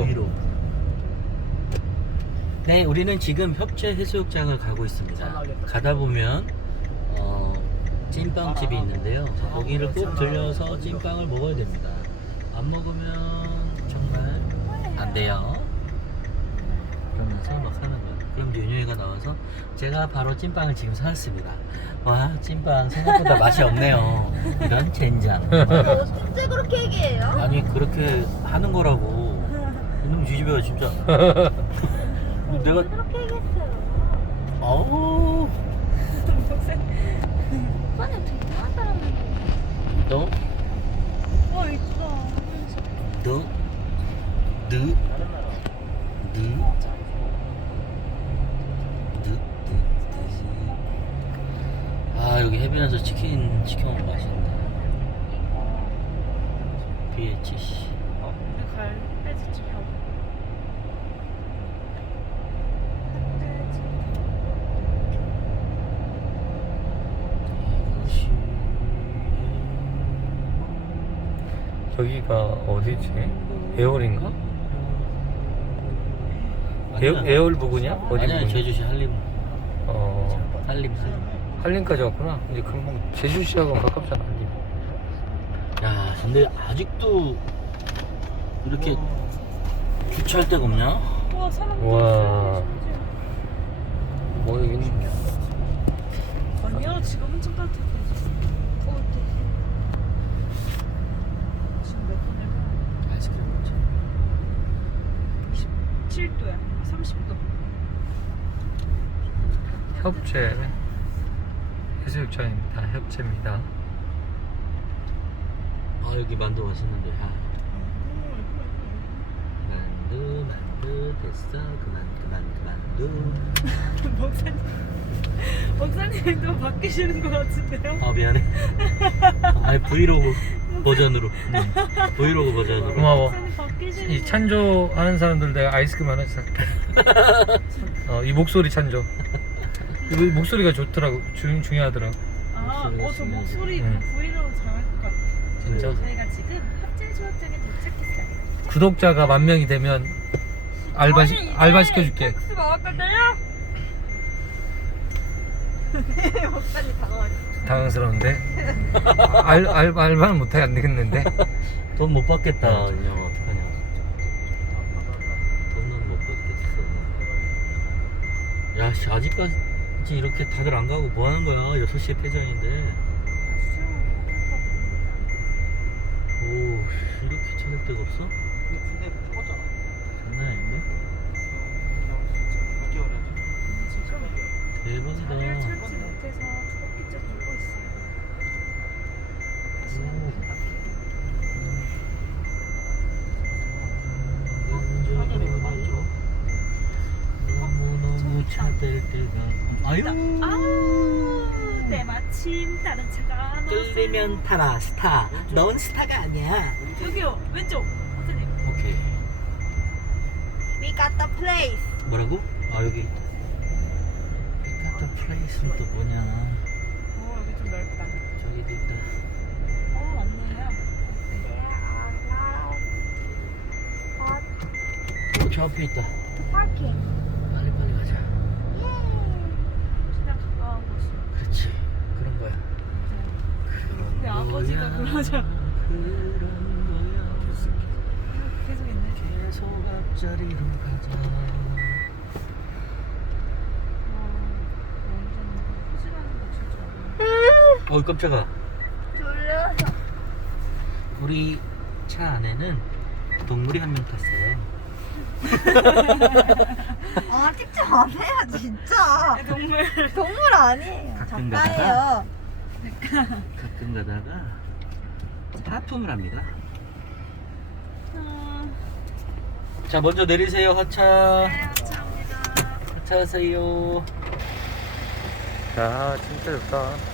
거. 위로. 네, 우리는 지금 협재 해수욕장을 가고 있습니다. 가다 보면 어, 찐빵 집이 있는데요. 거기를 꼭 들려서 찐빵을 먹어야 됩니다. 안 먹으면 정말 안 돼요. 그러면서 막 하는 거예요. 그럼 윤유이가 나와서 제가 바로 찐빵을 지금 사왔습니다. 와, 찐빵 생각보다 맛이 없네요. 이런 젠장. 어째 그렇게 얘기해요? 아니 그렇게 하는 거라고 이놈 뒤집어요 진짜 내가 그렇게 얘기했어요. 어우 오빠는 되게 이상한 사람인데. 너? 어, 있어. 너? 느? 아 여기 해변에서 치킨 치킨 먹으면 맛있는데 BHC 우리 갈 흑돼지집 하고 여기가 어디지? 에어인가? 에어, 에어를 부근이야? 어디 아니야 부근이야? 제주시 한림 어, 한림시 한림까지 왔구나. 이제 금방 제주시하고 가깝잖아. 한림. 야 근데 아직도 이렇게 주차할 데가 없냐? 우와 사람 와. 뭐 여기는 아니야 지금 엄청 따뜻해 더울 때 지금 몇 도냐면 아이스크림 먹자 27도야. 30도 협재. 해수욕장입니다. 협재입니다. 아 여기 만두 맛있는데. 야. 만두 만두 됐어. 그만 그만 그만두. 목사님. 목사님도 바뀌시는 것 같은데요? 아 미안해. 아니 브이로그 버전으로 응. 브이로그 버전으로 고마워. 이 찬조 하는 사람들 내가 아이스크림 하나 살게. 어, 이 목소리 찬조. 이 목소리가 좋더라고. 중, 중요하더라고. 아어저 목소리 응. 브이로그 잘할 것 같아 진짜. 저희가 지금 합진 수업장에 도착했어요 구독자가 만 명이 되면 알바 시, 알바 시켜줄게. 텍스 나왔던데요? 목사님 당황하셨어 당황스러운데. 알, 알, 알바는 못하게 안 되겠는데. 돈 못 받겠다 어. 인형 어떡하냐 돈은 못 받겠어 야씨 아직까지 이렇게 다들 안 가고 뭐 하는 거야 6시에 폐장인데 오 이렇게 찾을 데가 없어? 장난 아닌데? 자리를 대박이다 차가 끌리면 타라 스타. 넌 스타가 아니야. 여기요 왼쪽. 선생님. 오케이. We got the place. 뭐라고? 아 여기. 피카타 플레이스는 또 뭐냐? 어 여기 좀 넓다. 저기도 있다. 어 맞네요. There are a lot of 어, 저 앞에 있다. parking. 빨리 빨리 가자 Yay. 그냥 가까운 곳이 그렇지 그런 거야 그런 우리 아버지가. 그러자. 그런 거야 계속 있네 계속 앞자리로 가자 어이 깜짝아 졸려서. 우리 차 안에는 동물이 한 명 탔어요 아, 찍지 마세요, 진짜. 동물 동물 아니에요. 가끔 작가예요. 가끔 가다가 하품을 합니다. 어, 자 먼저 내리세요 하차. 네 감사합니다. 하차하세요. 야, 진짜 좋다.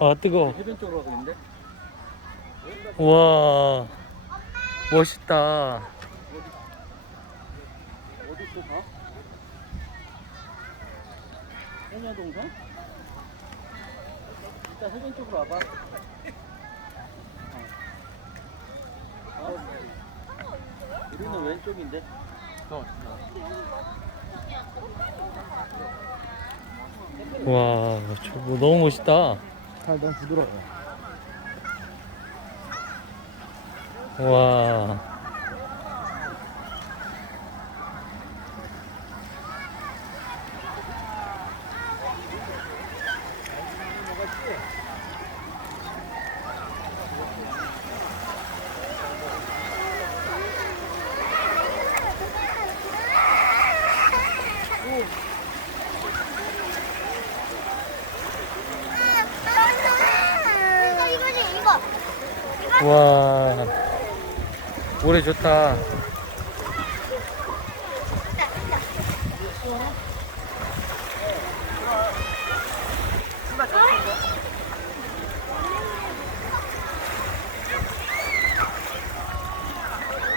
아 뜨거. 해변 쪽으로 가고 있는데? 와 멋있다. 어디 있어 다? 해녀동산? 일단 해변 쪽으로 와봐. 어. 어? 우리는 왼쪽인데. 어. 와 저거 너무 멋있다. 아, 난 부드러워. 와. 와. 모래 좋다.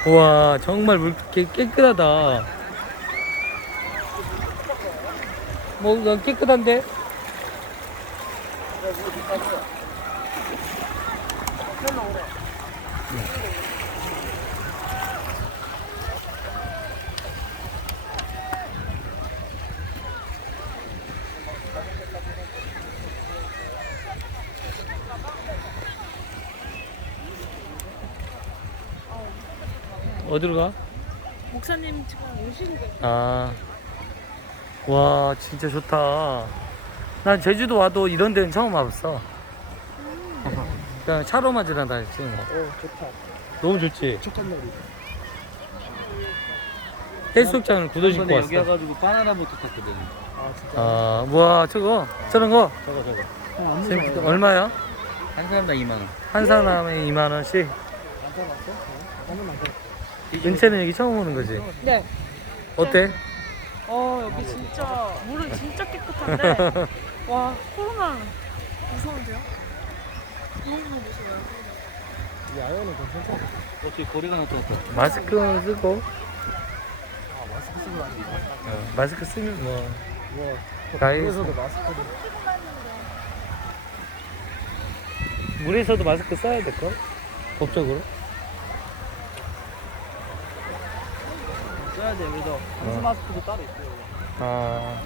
와 정말 물 깨, 깨끗하다. 뭔가 깨끗한데? 어디로 가? 목사님 지금 오시는 거 아, 와, 진짜 좋다. 난 제주도 와도 이런 데는 처음 와봤어. 그냥 차로만 지나다녔지. 뭐. 어, 좋다. 너무 좋지. 착한 놀이. 해수욕장은 구도 신고 여기 왔어. 와가지고 바나나 보트 탔거든. 아 진짜 아, 와, 저거, 저런 거. 저거 저거. 안 재밌겠다. 얼마야? 한 사람당 2만 원. 한 사람에 2만원씩. 안 사봤어? 나는 안 사봤어 은채는 여기 처음 오는 거지. 네. 어때? 어 여기 진짜 물은 진짜 깨끗한데 와 코로나 무서운데요? 너무 무서워요. 이 아이언은 괜찮다 어떻게 거리가 나타났어? 마스크 쓰고, 아 마스크 쓰고 다니는 어, 마스크 쓰면 뭐. 와 나이- 그래서도 마스크를 물에서도 마스크 써야 될 걸? 법적으로? 써야 돼 그래서 방수 어. 마스크도 따로 있어요 아,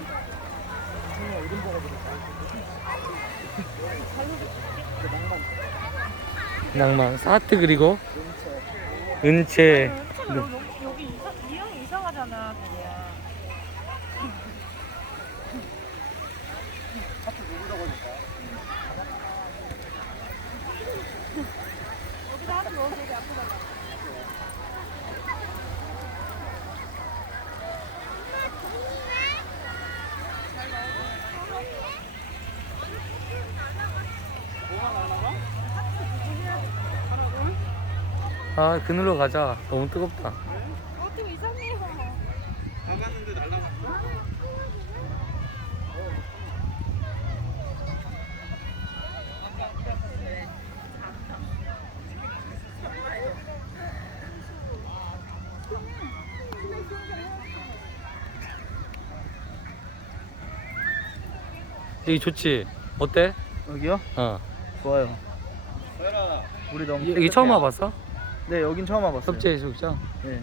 다 낭만 낭만. 사트 그리고 은채. 참여기, 여기 이상, 이 형이 이상하잖아 그냥. 여기다 하트 넣어서 여기 앞에 다 아, 그늘로 가자. 너무 뜨겁다. 어떻게 이상해요. 여기 좋지? 어때? 여기요? 어. 좋아요 우리 너무 여기 처음 와봤어? 네 여긴 처음 와봤어요 협재 해수욕장? 네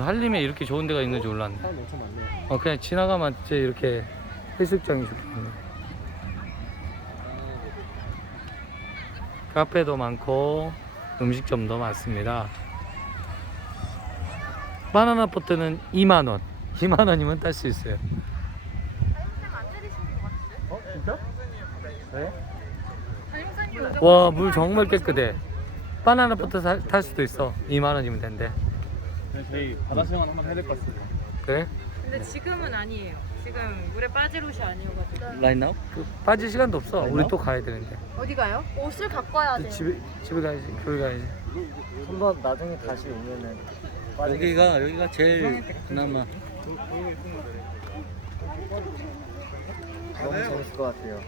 한림에 이렇게 좋은 데가 있는 줄 몰랐네. 사람 엄청 많네요 어, 그냥 지나가면 진짜 이렇게 해수욕장이 좋겠네. 카페도 많고 음식점도 많습니다. 바나나 포트는 2만 원. 2만 원이면 탈수 있어요. 어? 진짜? 네? 와, 물 정말 깨끗해. 바나나 포트 사- 탈 수도 있어. 2만 원이면 된대. 네, 저희 바다 수영은 한번 해야 될 것 같습니다 그래? 근데 지금은 아니에요. 지금 물에 빠질 옷이 아니어가지고. 라인 나우? 그 빠질 시간도 없어. 우리 또 가야 되는데. 어디 가요? 옷을 갖고 와야 돼. 집에 집에 가야지. 교회 가야지. 한번 나중에 다시 오면은 여기가 여기가 제일 그나마 너무 재밌을 것 같아요.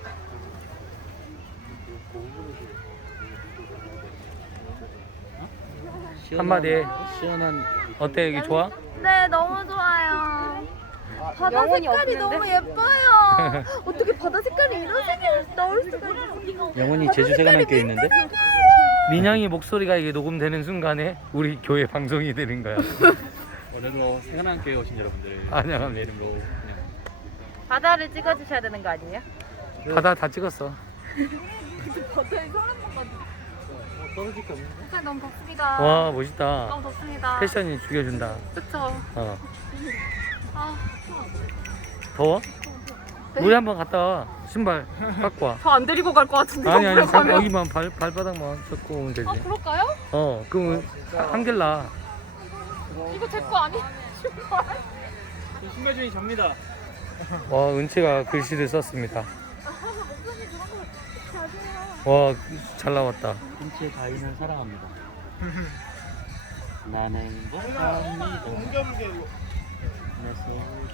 한마디 해. 시원한 어때 여기 좋아? 네, 너무 좋아요. 바다 영혼이 색깔이 없는데? 너무 예뻐요. 어떻게 바다 색깔이 이런 색이 나올 수가 있어? 영혼이 제주새가 남겨 있는데 민영이 목소리가 이게 녹음되는 순간에 우리 교회 방송이 되는 거야. 오늘도 생활한 교회 오신 여러분들 안녕합니다. 이름으로 그냥 바다를 찍어주셔야 되는 거 아니에요? 바다 다 찍었어. 떨어질 게 없는데 색깔 너무 덥습니다. 와 멋있다. 너무 덥습니다. 패션이 죽여준다. 그쵸. 어. 아, 더워? 우리 한번 갔다 와. 신발 갖고 와. 저 안 데리고 갈 것 같은데. 아니 아니 잠, 여기만 발 발바닥만 젖고 오면 되지. 아 그럴까요? 어 그럼 한결 나. 이거 제 거 아니? 신발 중이 접니다. 와 은채가 글씨를 썼습니다. 와 잘 나왔다. 한치의 가인을 사랑합니다. 나는 행복합니다 내 소중한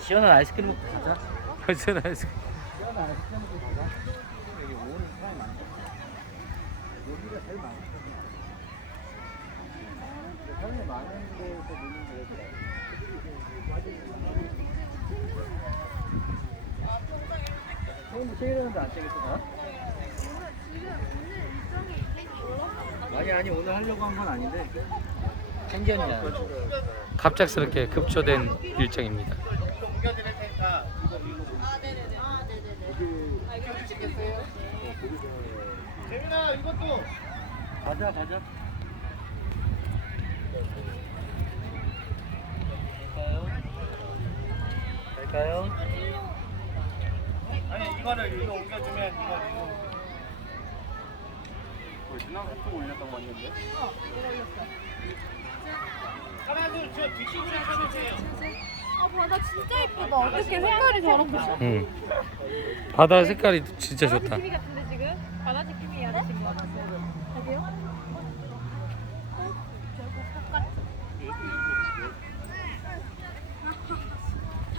시원한 아이스크림 먹고 가자. 벌써 나 시원한 아이스크림 먹고 가자. 여기 오는 사람이 많다 여기가 제일 많아 사람이 많은 데서 노는 게 처음부터 안 아니 아니 오늘 하려고 한 건 아닌데. 챙겼냐 갑작스럽게 급조된 일정입니다. 가자 가자 갈까요? 갈까요? 아니 이거를 일로 옮겨주면 이거 이거. 어, 누나 또저 뒷식으로 하셔주세요. 아 바다 진짜 예쁘다. 어떻게 색깔이 저렇게 응. 바다 색깔이 진짜 좋다. TV 같은데 지금? 바다 느낌이 것 같아요. 저기요?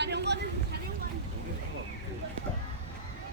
다른 거는